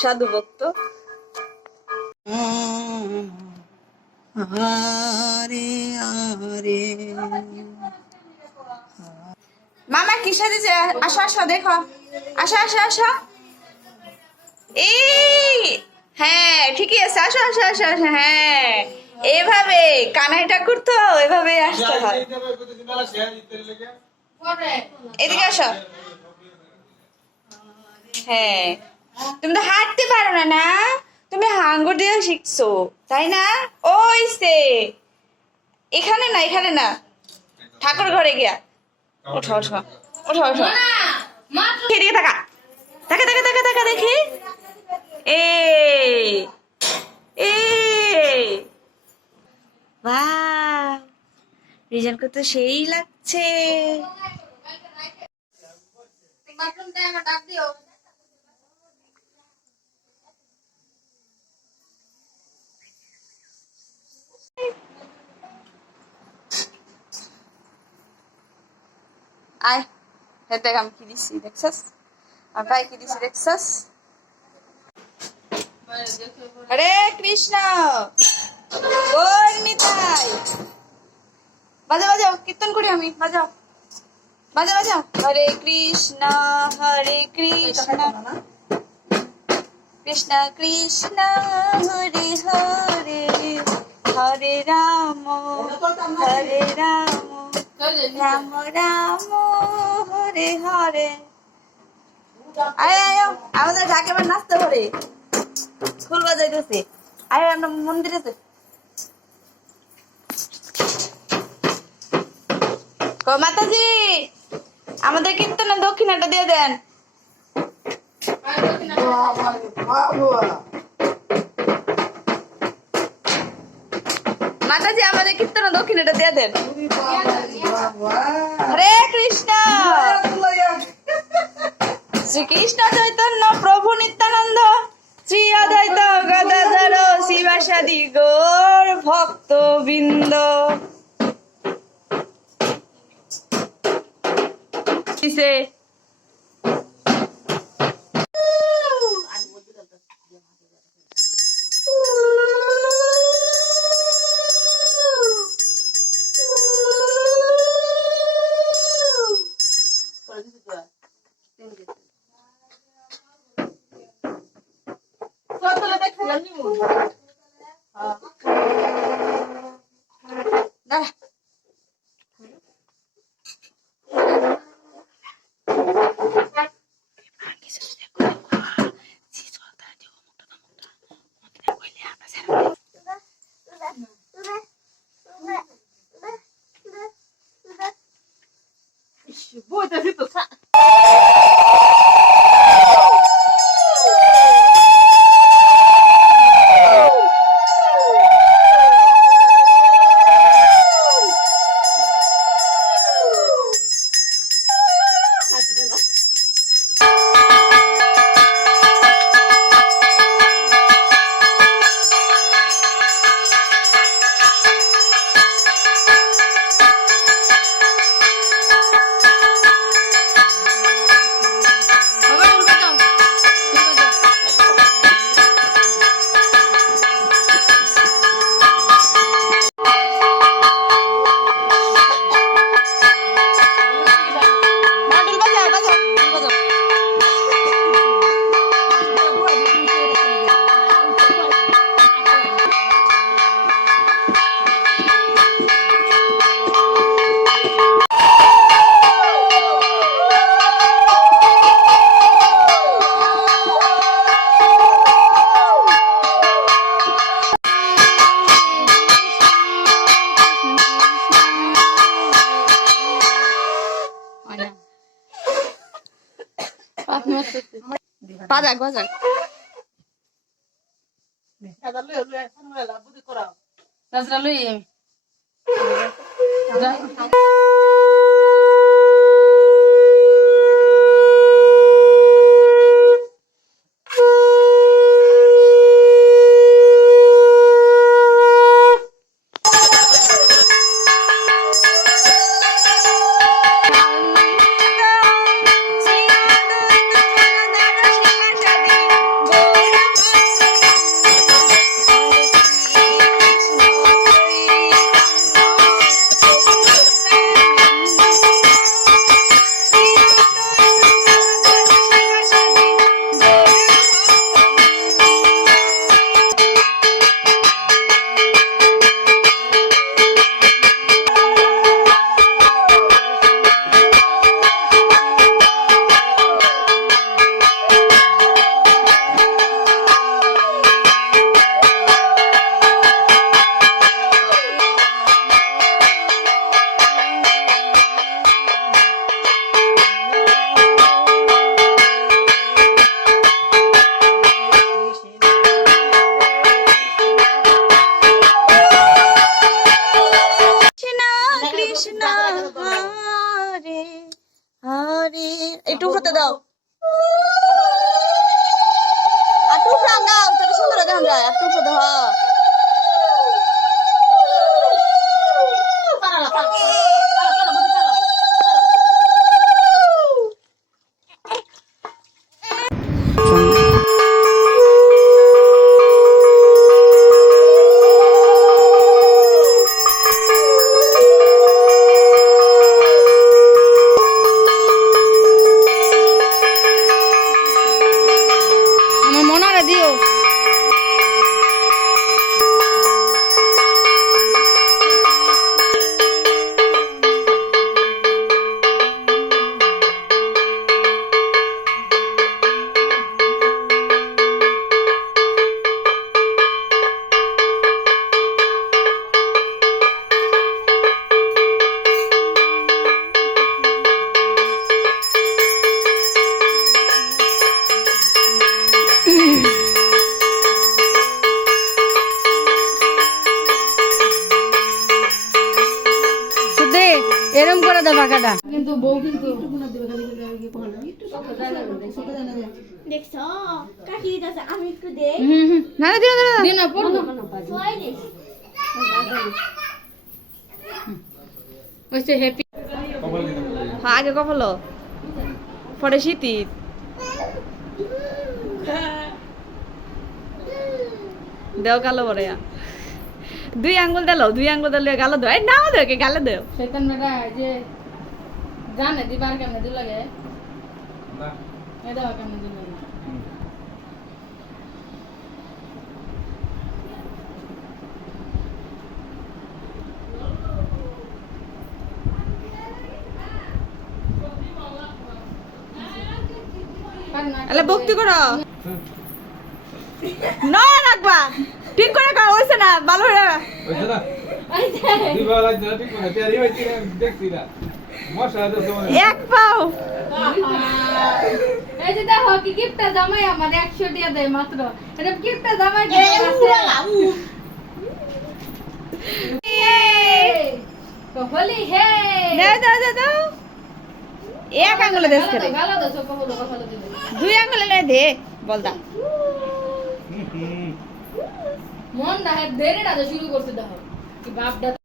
সাধু ভক্ত। মামা কি সাজেছে? আসো আসো দেখো, আসো আসো আসো। এই হ্যাঁ ঠিকই আছে, আসো আসো আসো আসো। হ্যাঁ এভাবে কানাই ঠাকুর তো এভাবে আসতে হয়। এদিকে আসো। হ্যাঁ তুমি তো হাঁটতে পারো না না, তুমি হাঙ্গর দিয়ে শিখছো তাই না? ওই সে এখানে না, এখানে না, ঠাকুর ঘরে গিয়া। ওঠো ওঠো ওঠো ওঠো। এদিকে তাকা, তাকা তাকা তাকা তাকা দেখি। এ এ বাহ, রিজনকে তো সেই লাগছে। আয় হে দেখ আমি কি দিছি দেখছস, আর ভাই কি দিছি দেখছস। হরে কৃষ্ণ নিতাই। বাজাও বাজাও, কীর্তন করি আমি, বাজাও বাজাও বাজাও। হরে কৃষ্ণ কৃষ্ণ কৃষ্ণ হরে হরে, হরে রাম রাম রাম হরে হরে। আয় আয় আমাদের ঢাকে এবার নাচতে পারে, ফুল বাজাইতেছে। আয় আমরা মন্দিরে মাতাজি আমাদের কীর্তনের দক্ষিণাটা দিয়ে দেন। মাতাজি আমাদের কীর্তন দক্ষিণাটা দিয়ে দেন। হরে কৃষ্ণ শ্রীকৃষ্ণ চৈতন্য প্রভু নিত্যানন্দ শ্রী অদ্বৈত গদাধর শিবাসাদি গৌর ভক্ত বৃন্দ। বাজাক বাজাক একটু উপরে দাও আর টু ফ্রাঙ্গাও তোকে সুন্দর দেখান যায় আর টু উপরে দাও আমার মনারে দিও এরম করে দাও পাকাটা কিন্তু বউ কিন্তু দেখছো কাকি দিতেছে আমি একটু দেই না না দিও না দিও না পড়বো ছয় দিস ওইসে হ্যাপি হ্যাঁ আগে কপালো পরে শীতি দেও গালো বড় দুই আঙ্গুল দিলে গালো দাও এই নাও দেও কে গালে দেও শয়তান মেয়েটা যে জানে দিবার কেমনে দিল লাগে না এই দাও কেমনে দিল লাগে আলে ভক্তি করো না রাখবা ঠিক করে কর হইছে না ভালো হয়ে ওইটা না দিবা লাগছে না ঠিক করে তৈরি হইছে দেখছি না মশলা তো তোমার এক পাও এই যে দেখো কি গিফটটা জামাই আমার 100 টাকা দেয় মাত্র এটা গিফটটা জামাই দিছে তো বলি হে দাও এক আঙ্গুলে দেশ করে গালা দাও সব বলো কথা দিবে দুই আঙ্গুলে নে দে বল দা মন দা দেরিটা শুরু করতে দেখো কি বাপটা